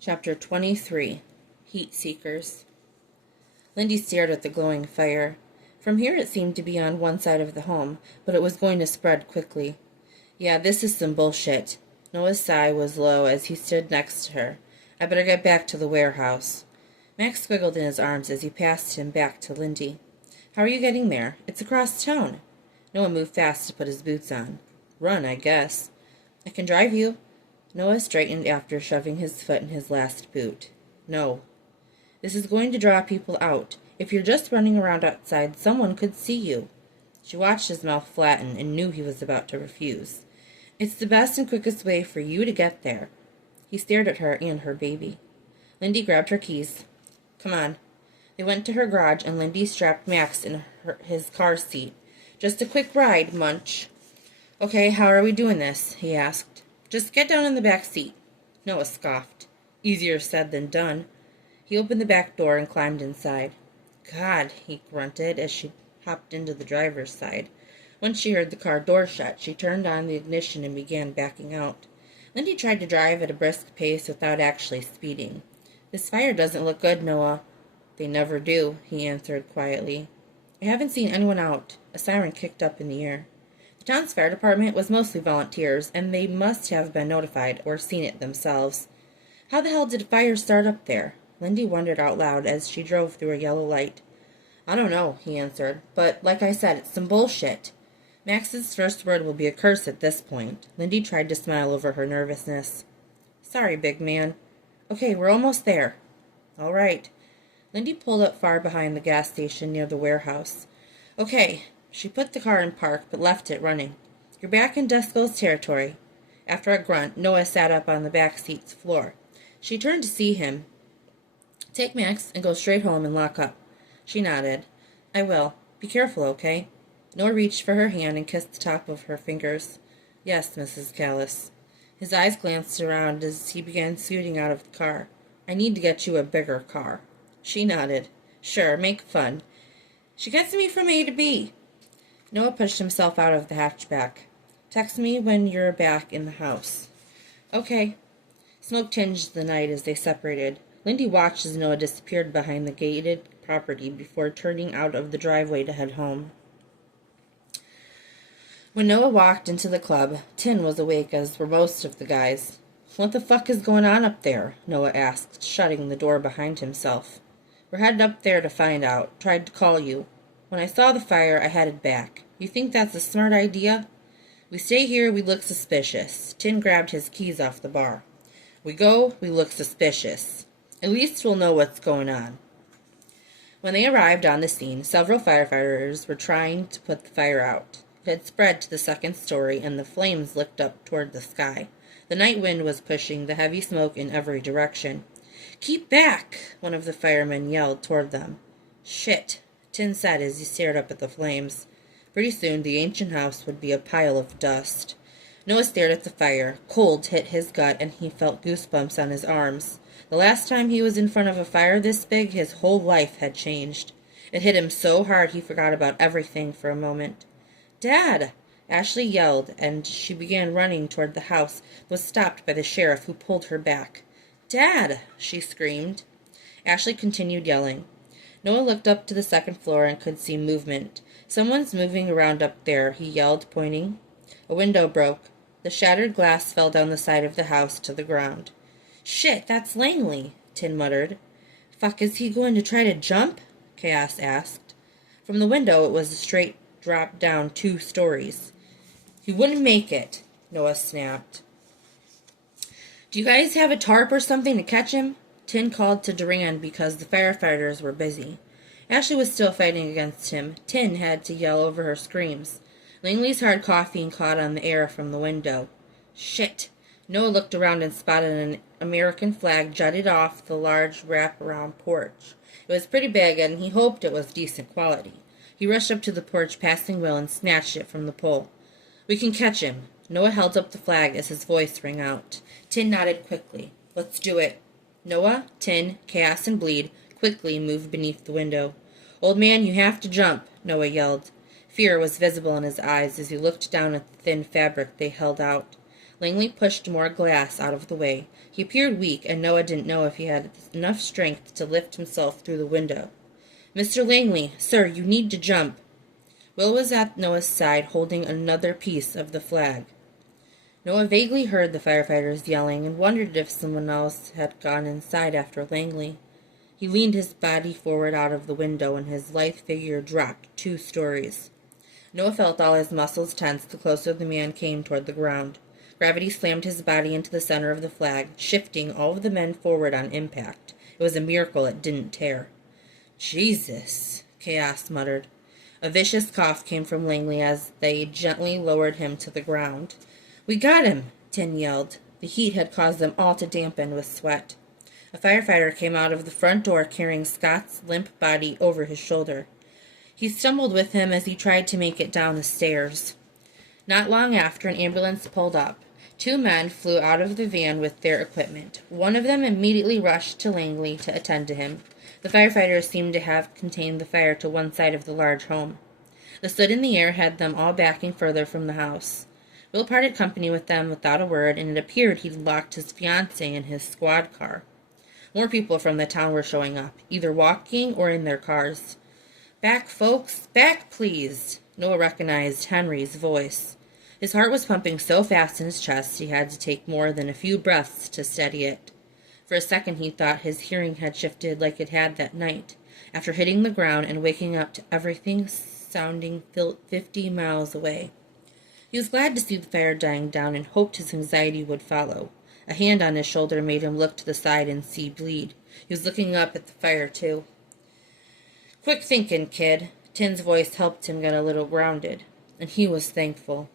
Chapter 23. Heat Seekers. Lindy stared at the glowing fire. From here it seemed to be on one side of the home, but it was going to spread quickly. Yeah, this is some bullshit. Noah's sigh was low as he stood next to her. I better get back to the warehouse. Max squiggled in his arms as he passed him back to Lindy. How are you getting there? It's across town. Noah moved fast to put his boots on. Run, I guess. I can drive you. Noah straightened after shoving his foot in his last boot. No. This is going to draw people out. If you're just running around outside, someone could see you. She watched his mouth flatten and knew he was about to refuse. It's the best and quickest way for you to get there. He stared at her and her baby. Lindy grabbed her keys. Come on. They went to her garage and Lindy strapped Max in his car seat. Just a quick ride, Munch. Okay, how are we doing this? He asked. Just get down in the back seat. Noah scoffed. Easier said than done. He opened the back door and climbed inside. God, he grunted as she hopped into the driver's side. Once she heard the car door shut, she turned on the ignition and began backing out. Lindy tried to drive at a brisk pace without actually speeding. This fire doesn't look good, Noah. They never do, he answered quietly. I haven't seen anyone out. A siren kicked up in the air. The town's fire department was mostly volunteers, and they must have been notified or seen it themselves. How the hell did a fire start up there? Lindy wondered out loud as she drove through a yellow light. I don't know, he answered, but like I said, it's some bullshit. Max's first word will be a curse at this point. Lindy tried to smile over her nervousness. Sorry, big man. Okay, we're almost there. All right. Lindy pulled up far behind the gas station near the warehouse. Okay. She put the car in park, but left it running. You're back in Duskull's territory. After a grunt, Noah sat up on the back seat's floor. She turned to see him. Take Max and go straight home and lock up. She nodded. I will. Be careful, okay? Noah reached for her hand and kissed the top of her fingers. Yes, Mrs. Callis. His eyes glanced around as he began scooting out of the car. I need to get you a bigger car. She nodded. Sure, make fun. She gets me from A to B. Noah pushed himself out of the hatchback. Text me when you're back in the house. Okay. Smoke tinged the night as they separated. Lindy watched as Noah disappeared behind the gated property before turning out of the driveway to head home. When Noah walked into the club, Tin was awake, as were most of the guys. What the fuck is going on up there? Noah asked, shutting the door behind himself. We're headed up there to find out. Tried to call you. When I saw the fire, I headed back. You think that's a smart idea? We stay here, we look suspicious. Tin grabbed his keys off the bar. We go, we look suspicious. At least we'll know what's going on. When they arrived on the scene, several firefighters were trying to put the fire out. It had spread to the second story, and the flames licked up toward the sky. The night wind was pushing the heavy smoke in every direction. Keep back! One of the firemen yelled toward them. Shit, Tin said as he stared up at the flames. Pretty soon the ancient house would be a pile of dust. Noah stared at the fire. Cold hit his gut, and he felt goosebumps on his arms. The last time he was in front of a fire this big, his whole life had changed. It hit him so hard he forgot about everything for a moment. Dad! Ashley yelled, and she began running toward the house, but was stopped by the sheriff, who pulled her back. Dad! She screamed. Ashley continued yelling. Noah looked up to the second floor and could see movement. Someone's moving around up there, he yelled, pointing. A window broke. The shattered glass fell down the side of the house to the ground. Shit, that's Langley, Tin muttered. Fuck, is he going to try to jump? Chaos asked. From the window it was a straight drop down 2 stories. He wouldn't make it, Noah snapped. Do you guys have a tarp or something to catch him? Tin called to Duran because the firefighters were busy. Ashley was still fighting against him. Tin had to yell over her screams. Langley's hard coughing caught on the air from the window. Shit! Noah looked around and spotted an American flag jutted off the large wraparound porch. It was pretty big, and he hoped it was decent quality. He rushed up to the porch, passing Will, and snatched it from the pole. We can catch him. Noah held up the flag as his voice rang out. Tin nodded quickly. Let's do it. Noah, Tin, Chaos, and Bleed quickly moved beneath the window. Old man, you have to jump, Noah yelled. Fear was visible in his eyes as he looked down at the thin fabric they held out. Langley pushed more glass out of the way. He appeared weak, and Noah didn't know if he had enough strength to lift himself through the window. "Mr. Langley, sir, you need to jump." Will was at Noah's side, holding another piece of the flag. Noah vaguely heard the firefighters yelling and wondered if someone else had gone inside after Langley. He leaned his body forward out of the window, and his lithe figure dropped 2 stories. Noah felt all his muscles tense the closer the man came toward the ground. Gravity slammed his body into the center of the flag, shifting all of the men forward on impact. It was a miracle it didn't tear. "Jesus," Chaos muttered. A vicious cough came from Langley as they gently lowered him to the ground. "We got him," Tin yelled. The heat had caused them all to dampen with sweat. A firefighter came out of the front door carrying Scott's limp body over his shoulder. He stumbled with him as he tried to make it down the stairs. Not long after, an ambulance pulled up. 2 men flew out of the van with their equipment. One of them immediately rushed to Langley to attend to him. The firefighters seemed to have contained the fire to one side of the large home. The soot in the air had them all backing further from the house. Will parted company with them without a word, and it appeared he'd locked his fiancée in his squad car. More people from the town were showing up, either walking or in their cars. "Back, folks! Back, please!" Noah recognized Henry's voice. His heart was pumping so fast in his chest he had to take more than a few breaths to steady it. For a second he thought his hearing had shifted like it had that night, after hitting the ground and waking up to everything sounding 50 miles away. He was glad to see the fire dying down and hoped his anxiety would follow. A hand on his shoulder made him look to the side and see bleed. He was looking up at the fire, too. "Quick thinking, kid." Tin's voice helped him get a little grounded, and he was thankful.